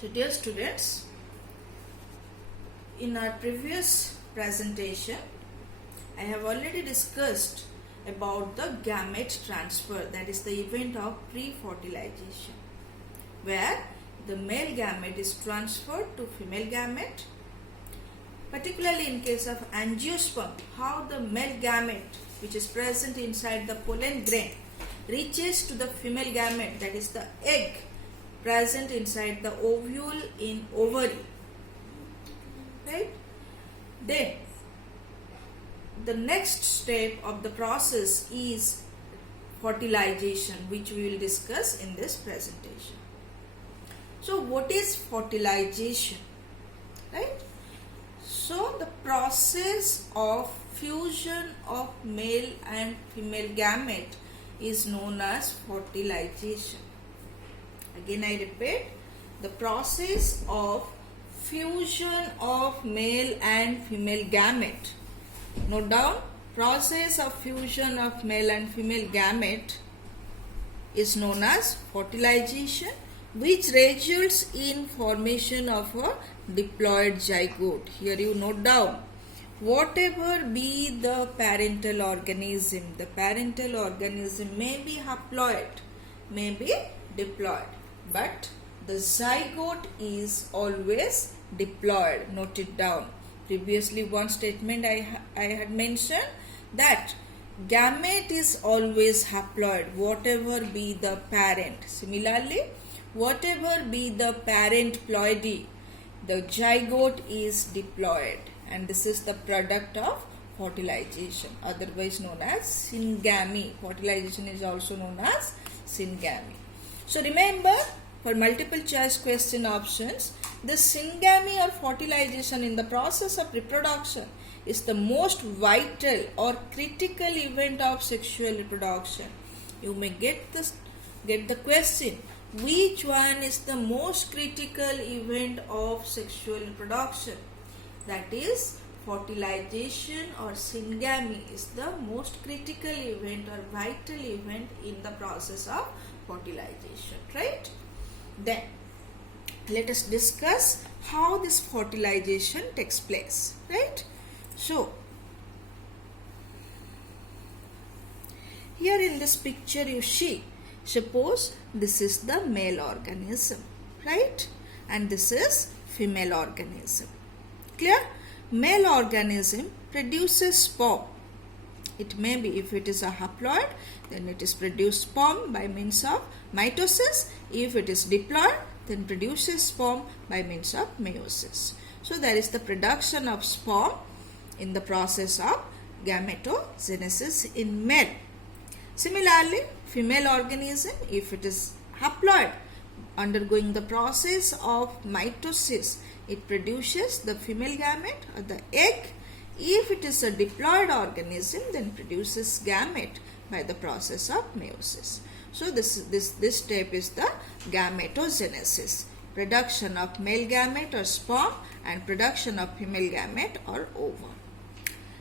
So dear students, in our previous presentation, I have already discussed about the gamete transfer, that is the event of pre-fertilization, where the male gamete is transferred to female gamete, particularly in case of angiosperm, how the male gamete which is present inside the pollen grain reaches to the female gamete, that is the egg present inside the ovule in ovary, right? Then the next step of the process is fertilization, which we will discuss in this presentation. So what is fertilization, right? So the process of fusion of male and female gamete is known as fertilization. Again I repeat, the process of fusion of male and female gamete. Note down, process of fusion of male and female gamete is known as fertilization, which results in formation of a diploid zygote. Here you note down, whatever be the parental organism may be haploid, may be diploid, but the zygote is always diploid. Note it down. Previously one statement I had mentioned that gamete is always haploid, whatever be the parent. Similarly, whatever be the parent ploidy, the zygote is diploid, and this is the product of fertilization, otherwise known as syngamy. Fertilization is also known as syngamy. So remember, for multiple choice question options, the syngamy or fertilization in the process of reproduction is the most vital or critical event of sexual reproduction. You may get the question, which one is the most critical event of sexual reproduction? That is, fertilization or syngamy is the most critical event or vital event in the process of fertilization, right? Then let us discuss how this fertilization takes place, right? So here in this picture you see, suppose this is the male organism, right? And this is female organism. Clear? Male organism produces sperm. It may be, if it is a haploid, then it is produced sperm by means of mitosis. If it is diploid, then produces sperm by means of meiosis. So there is the production of sperm in the process of gametogenesis in male. Similarly, female organism, if it is haploid, undergoing the process of mitosis, it produces the female gamete or the egg. If it is a diploid organism, then produces gamete by the process of meiosis. So this step is the gametogenesis, production of male gamete or sperm and production of female gamete or ovum.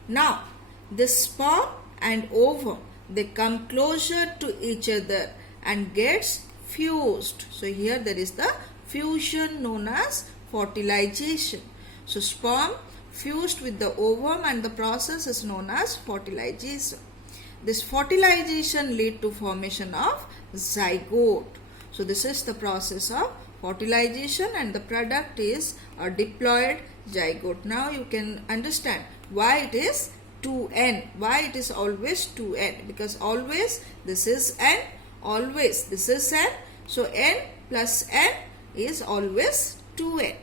Now this sperm and ovum, they come closer to each other and gets fused. So here there is the fusion known as fertilization. So sperm fused with the ovum and the process is known as fertilization. This fertilization lead to formation of zygote. So this is the process of fertilization and the product is a diploid zygote. Now you can understand why it is 2n, why it is always 2n, because always this is n, always this is n, so n plus n is always 2n,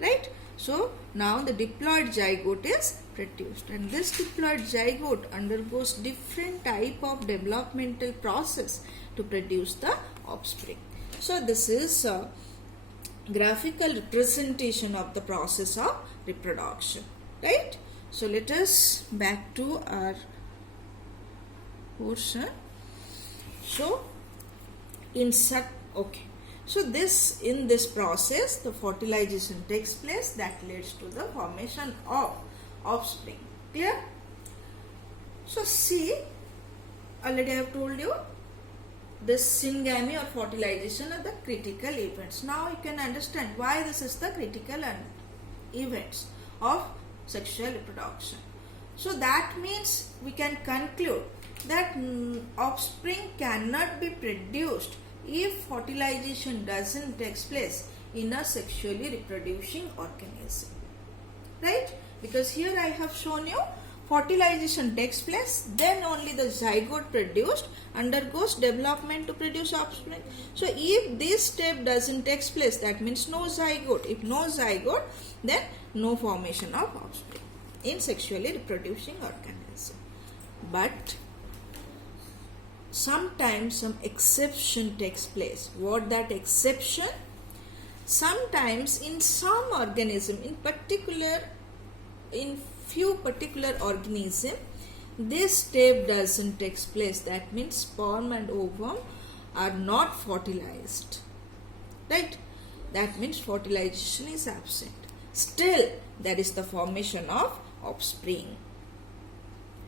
right? So now the diploid zygote is produced, and this diploid zygote undergoes different type of developmental process to produce the offspring. So this is a graphical representation of the process of reproduction, right? So let us back to our portion. So in this process the fertilization takes place that leads to the formation of offspring. Clear? So see, already I have told you this syngamy or fertilization are the critical events. Now you can understand why this is the critical events of sexual reproduction. So that means we can conclude that offspring cannot be produced if fertilization doesn't take place in a sexually reproducing organism. Right? Because here I have shown you fertilization takes place, then only the zygote produced undergoes development to produce offspring. So if this step doesn't take place, that means no zygote. If no zygote, then no formation of offspring in sexually reproducing organism. But sometimes some exception takes place. What that exception? Sometimes in some organism, in few particular organism, this step doesn't take place. That means sperm and ovum are not fertilized. Right? That means fertilization is absent. Still, there is the formation of offspring.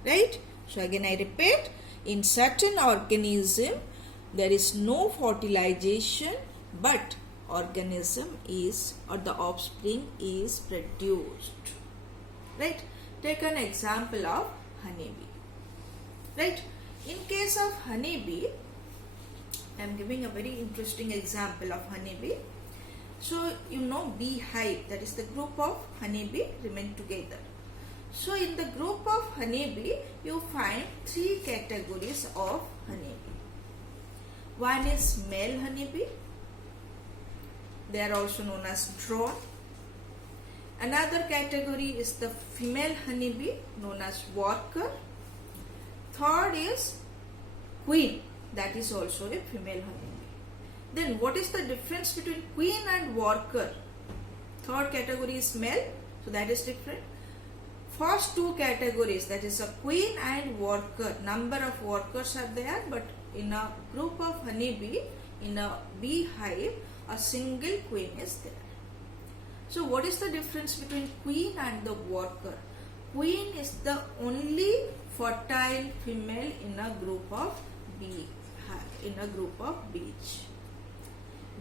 Right? So again I repeat, in certain organism there is no fertilization, but organism is, or the offspring is produced. Right? Take an example of honeybee. Right? In case of honeybee, I am giving a very interesting example of honeybee. So you know beehive, that is the group of honeybee remain together. So in the group of honeybee, you find three categories of honeybee. One is male honeybee. They are also known as drone. Another category is the female honeybee, known as worker. Third is queen, that is also a female honeybee. Then what is the difference between queen and worker? Third category is male, so that is different. First two categories, that is a queen and worker, number of workers are there, but in a group of honeybee, in a beehive, a single queen is there. So what is the difference between queen and the worker? Queen is the only fertile female in a group of bees.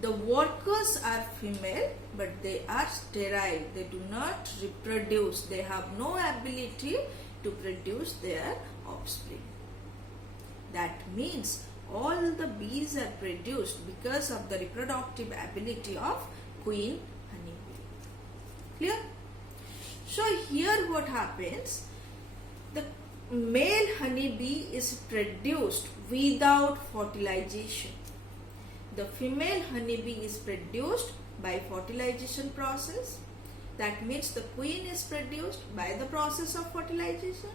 The workers are female, but they are sterile. They do not reproduce. They have no ability to produce their offspring. That means all the bees are produced because of the reproductive ability of queen honeybee. Clear? So here what happens? The male honeybee is produced without fertilization. The female honeybee is produced by fertilization process. That means the queen is produced by the process of fertilization.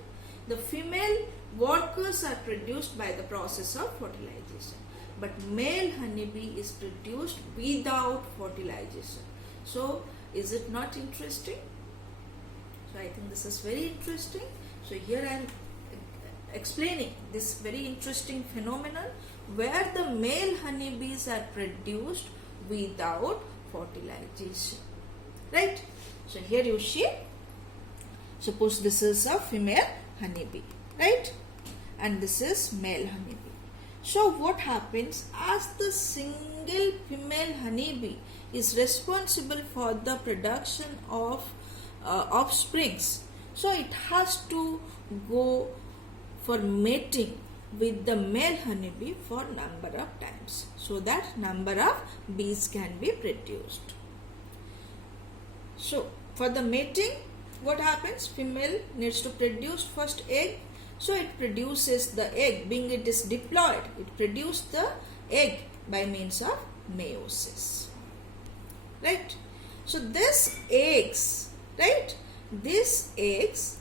The female workers are produced by the process of fertilization. But male honeybee is produced without fertilization. So is it not interesting? So I think this is very interesting. So here I am explaining this very interesting phenomenon where the male honeybees are produced without fertilization. Right? So here you see, suppose this is a female honeybee, right? And this is male honeybee. So what happens, as the single female honeybee is responsible for the production of offsprings, so it has to go for mating with the male honeybee for number of times, so that number of bees can be produced. So for the mating, what happens? Female needs to produce first egg. So it produces the egg, being it is diploid, it produces the egg by means of meiosis. Right? So this eggs, right? These eggs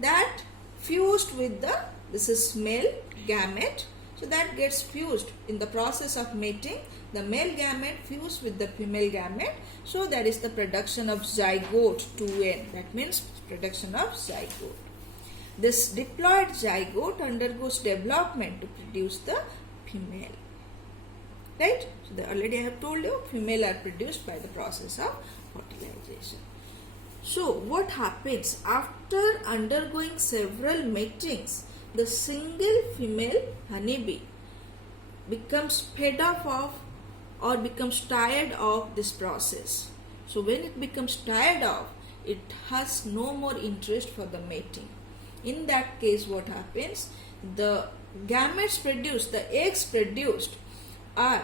that fused with this is male gamete. So that gets fused in the process of mating. The male gamete fused with the female gamete. So that is the production of zygote 2n. That means production of zygote. This diploid zygote undergoes development to produce the female. Right? So already I have told you, female are produced by the process of fertilization. So what happens after undergoing several matings? The single female honeybee becomes fed up of or becomes tired of this process. So when it becomes tired of, it has no more interest for the mating. In that case, what happens? The gametes produced, the eggs produced are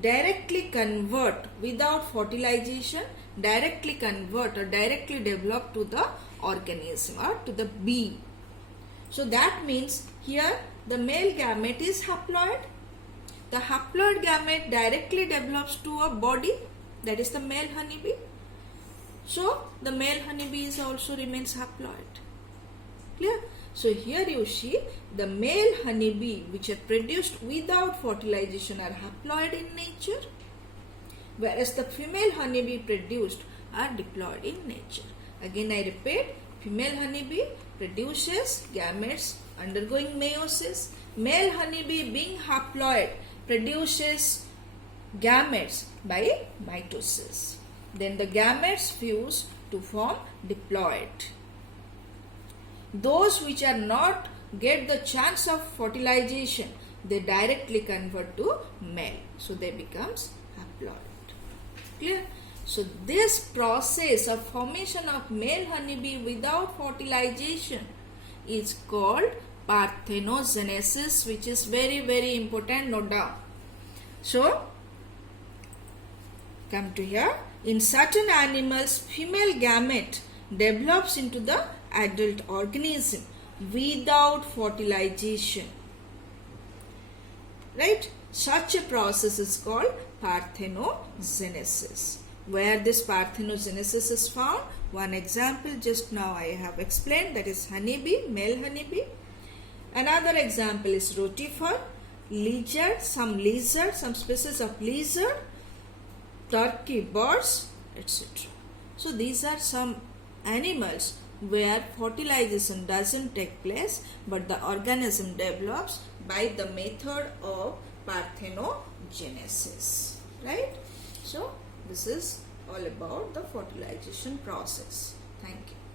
directly convert without fertilization, directly convert or directly develop to the organism or to the bee. So that means here the male gamete is haploid. The haploid gamete directly develops to a body, that is the male honeybee. So the male honeybee also remains haploid. Clear? So here you see the male honeybee which are produced without fertilization are haploid in nature, whereas the female honeybee produced are diploid in nature. Again I repeat, female honeybee produces gametes undergoing meiosis. Male honeybee being haploid produces gametes by mitosis. Then the gametes fuse to form diploid. Those which are not get the chance of fertilization, they directly convert to male. So they becomes haploid. Clear? So this process of formation of male honeybee without fertilization is called parthenogenesis, which is very, very important, note down. So come to here. In certain animals, female gamete develops into the adult organism without fertilization. Right? Such a process is called parthenogenesis. Where this parthenogenesis is found, one example just now I have explained, that is honeybee, male honeybee. Another example is rotifer, lizard, some species of lizard, turkey, birds, etc. So these are some animals where fertilization doesn't take place, but the organism develops by the method of parthenogenesis. Right? So this is all about the fertilization process. Thank you.